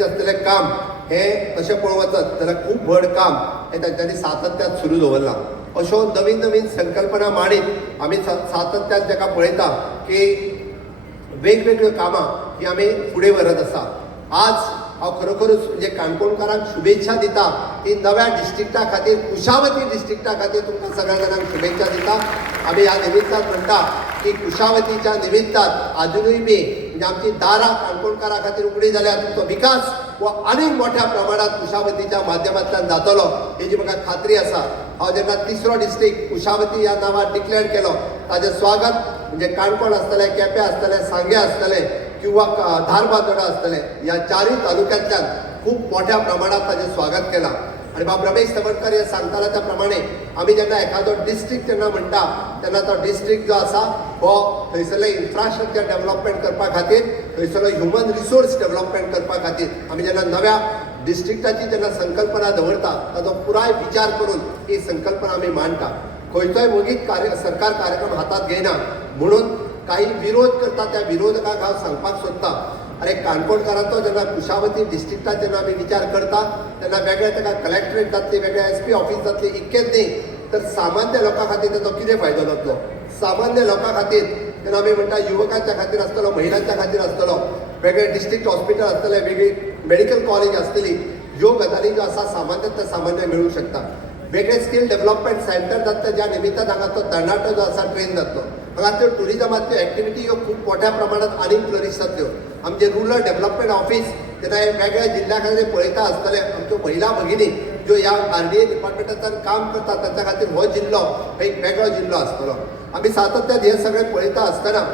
करीत असलेले काम हे तशें पळोवंक वचत जाल्यार खूब व्हड काम हे तांच्यांनी सातत्यान सुरू दवरलां. अश्यो नवीन नवीन संकल्पना मांडीत आमी सातत्यान ताका पळयता की वेगवेगळ्यो कामां ही आमी फुडें व्हरत आसा. आज हांव खरोखरूच म्हणजे काणकोणकारांक शुभेच्छा दिता की नव्या डिस्ट्रिक्टा खातीर कुशावती डिस्ट्रिक्टा खातीर तुमकां सगळ्या जाणांक शुभेच्छा दिता. आमी ह्या निमित्तान म्हणटा की कुशावतीच्या निमित्तान अजुनूय बी म्हणजे आमची दारां काणकोणकारां खातीर उगडी जाल्यार तुमचो विकास हो आनीक मोठ्या प्रमाणात कुशावतीच्या माध्यमांतल्यान जातलो हेजी म्हाका खात्री आसा. हांव जेन्ना तिसरो डिस्ट्रिक्ट कुशावती ह्या नांवान डिक्लेअर केलो ताजें स्वागत म्हणजे काणकोण आसतलें, केपें आसतलें, सांगे आसतलें किंवा धारबांदोडा आसतलें ह्या चारय तालुक्यांतल्यान खूब मोठ्या प्रमाणात ताजें स्वागत केलां. आणि बाब रमेश तवडकर हे सांगताले त्या प्रमाणे आमी जेन्ना एखादो डिस्ट्रिक्ट जेन्ना म्हणटा तेन्ना तो डिस्ट्रिक्ट जो आसा हो थंयसरलें इन्फ्रास्ट्रक्चर डेव्हलपमेंट करपा खातीर, थंयसरलो ह्युमन रिसोर्स डेव्हलपमेंट करपा खातीर आमी जेन्ना नव्या डिस्ट्रिक्टाची जेन्ना संकल्पना दवरता ताचो पुराय विचार करून ही संकल्पना आमी मांडटा. खंयचोय मोगीत सरकार कार्यक्रम हातात घेयना म्हणून काही विरोध करता त्या विरोधकांक हांव सांगपाक सोदतां अरे काणकोणकारांचो जेन्ना कुशावती डिस्ट्रिक्टात जेन्ना आमी विचार करता तेन्ना वेगळे ताका कलेक्टरेट जातली, वेगळे SP ऑफिस जातली, इतकेंच न्ही तर सामान्य लोकां खातीर ताचो कितें फायदो जातलो. सामान्य लोकां खातीर जेन्ना आमी म्हणटा युवकांच्या खातीर आसतलो, महिलांच्या खातीर आसतलो, वेगळे डिस्ट्रिक्ट हॉस्पिटल आसतले, वेगळी मेडिकल कॉलेज आसतली, ह्यो गजाली ज्यो आसा सामान्यतः सामान्य मेळूंक शकता. वेगळे स्कील डेव्हलपमेंट सेंटर जाता ज्या निमित्तान हांगा तो तरणाटो जो आसा ट्रेन जातलो. हांगाच्यो टुरिजमाच्यो एक्टिविटी ह्यो खूब मोठ्या प्रमाणात आनीक फ्लरीश जातल्यो. आमचे रुरल डेव्हलपमेंट ऑफिस जेन्ना हे वेगळ्या जिल्ल्या खातीर पळयता आसतले आमच्यो महिला भगिनी ज्यो ह्या RDA डिपार्टमेंटांत काम करतात तांच्या खातीर हो जिल्लो एक वेगळो जिल्लो आसतलो. आमी सातत्यान हे सगळें पळयता आसतना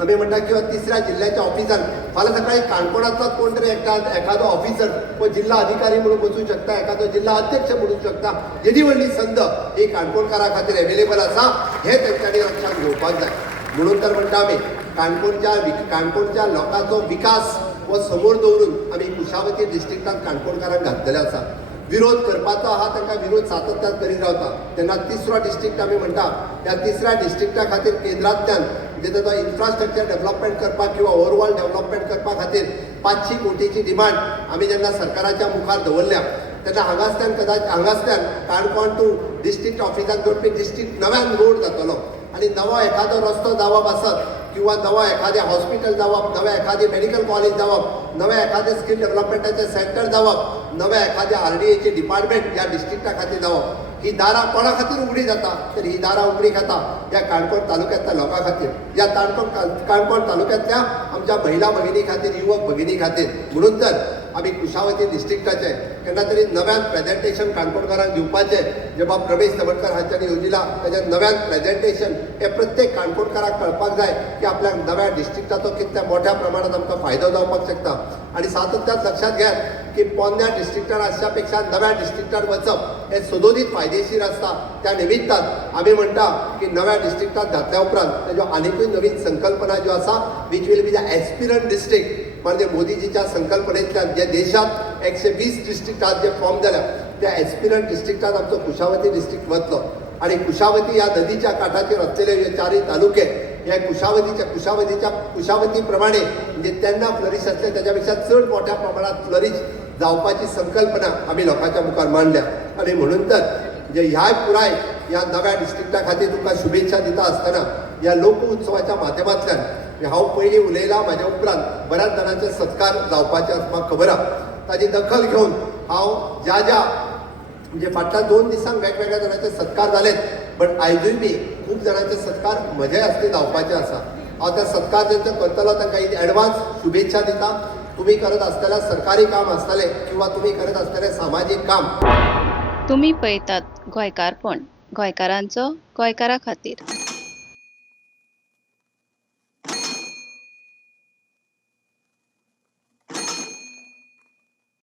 आमी म्हणटा किंवा तिसऱ्या जिल्ह्याच्या ऑफिसान फाल्यां सकाळी काणकोणांतलोच कोण तरी एखादो ऑफिसर व जिल्हा अधिकारी म्हणून बसूंक शकता, एखादो जिल्हा अध्यक्ष म्हणूंक शकता. येदी व्हडली संद ही काणकोणकारां खातीर अवेलेबल आसा हे तेंच्यांनी लक्षात घेवपाक जाय. म्हणून तर म्हणटा आमी काणकोणच्या लोकांचो विकास हो समोर दवरून आमी कुशावती डिस्ट्रिक्टांत काणकोणकारांक घातलेले आसा. विरोध करपाचो आहा तांकां विरोध सातत्यान करीत रावता. तेन्ना तिसरो डिस्ट्रिक्ट आमी म्हणटा ह्या तिसऱ्या डिस्ट्रिक्टा खातीर केंद्रांतल्यान म्हणजे तो इन्फ्रास्ट्रक्चर डेव्हलपमेंट करपाक किंवा ओवरऑल डेव्हलपमेंट करपा खातीर 500 कोटीची डिमांड आमी जेन्ना सरकाराच्या मुखार दवरल्या तेन्ना हांगासल्यान काणकोण टू डिस्ट्रिक्ट ऑफिसाक जोडपी डिस्ट्रिक्ट नव्यान रोड जातलो आणि नवो एखादो रस्तो जावप आसत किंवा नवो एखादें हॉस्पिटल जावप, नवें एखादें मेडिकल कॉलेज जावप, नवें एखादें स्कील डेव्हलपमेंटाचें सेंटर जावप, नवें एखादें RDAचें डिपार्टमेंट ह्या डिस्ट्रिक्टा खातीर जावप. ही दारां कोणा खातीर उगडी जाता तर ही दारां उगडी खाता ह्या काणकोण तालुक्यांतल्या लोकां खातीर, ह्या काणकोण तालुक्यांतल्या आमच्या महिला भगिनी खातीर, युवक भगिनी खातीर. म्हणून तर आमी कुशावती डिस्ट्रिक्टाचें केन्ना तरी नव्यान प्रेजेंटेशन काणकोणकारांक दिवपाचें जे बाब रमेश तवडकर हांच्यांनी येवजिलां ताचें नव्यान प्रेजेंटेशन हे प्रत्येक काणकोणकाराक कळपाक जाय की आपल्या नव्या डिस्ट्रिक्टाचो कितल्या मोठ्या प्रमाणात आमकां फायदो जावपाक शकता. आणि सातत्यान लक्षात घ्यात की पोन्न्या डिस्ट्रिक्टान आसच्या पेक्षा नव्या डिस्ट्रिक्टान वचप हे सदोदीत फायदेशीर आसता. त्या निमित्तान आमी म्हणटा की नव्या डिस्ट्रिक्टात घातल्या उपरांत ताज्यो आनीकूय नवीन संकल्पना ज्यो आसा which will be the aspirant district म्हणजे मोदीजीच्या संकल्पनेंतल्यान जे देशात 120 डिस्ट्रिक्टात जे फॉर्म जाल्या त्या एस्पिरंट डिस्ट्रिक्टात आमचो कुशावती डिस्ट्रिक्ट वतलो. आणि कुशावती ह्या नदीच्या काठाचेर असलेले हे चारय तालुके हे कुशावती प्रमाणे म्हणजे तेन्ना फ्लरीश आसले त्याच्या पेक्षा चड मोठ्या प्रमाणात फ्लरीश जावपाची संकल्पना आमी लोकांच्या मुखार मांडल्या. आणि म्हणून तर म्हणजे ह्या पुराय ह्या नव्या डिस्ट्रिक्टा खातीर तुमकां शुभेच्छा दिता आसतना ह्या लोक उत्सवाच्या माध्यमांतल्यान हांव पयलीं उलयलां म्हाज्या उपरांत बऱ्याच जाणांचे सत्कार जावपाचे आसा म्हाका खबर आहा. ताची दखल घेवन हांव ज्या म्हणजे फाटल्या 2 दिसांक वेगवेगळ्या जाणांचे सत्कार जालेत बट आयजूय बी खूब जाणांचे सत्कार म्हजे हस्ते जावपाचे आसा. हांव त्या सत्कार जेंचो करतलो तांकां एडवान्स शुभेच्छा दिता. तुम्ही करत असलेल्या सरकारी काम आसतलें किंवा तुम्ही करत असलेलें सामाजीक काम. तुम्ही पळयतात गोंयकारपण, गोंयकारांचो गोंयकारा खातीर.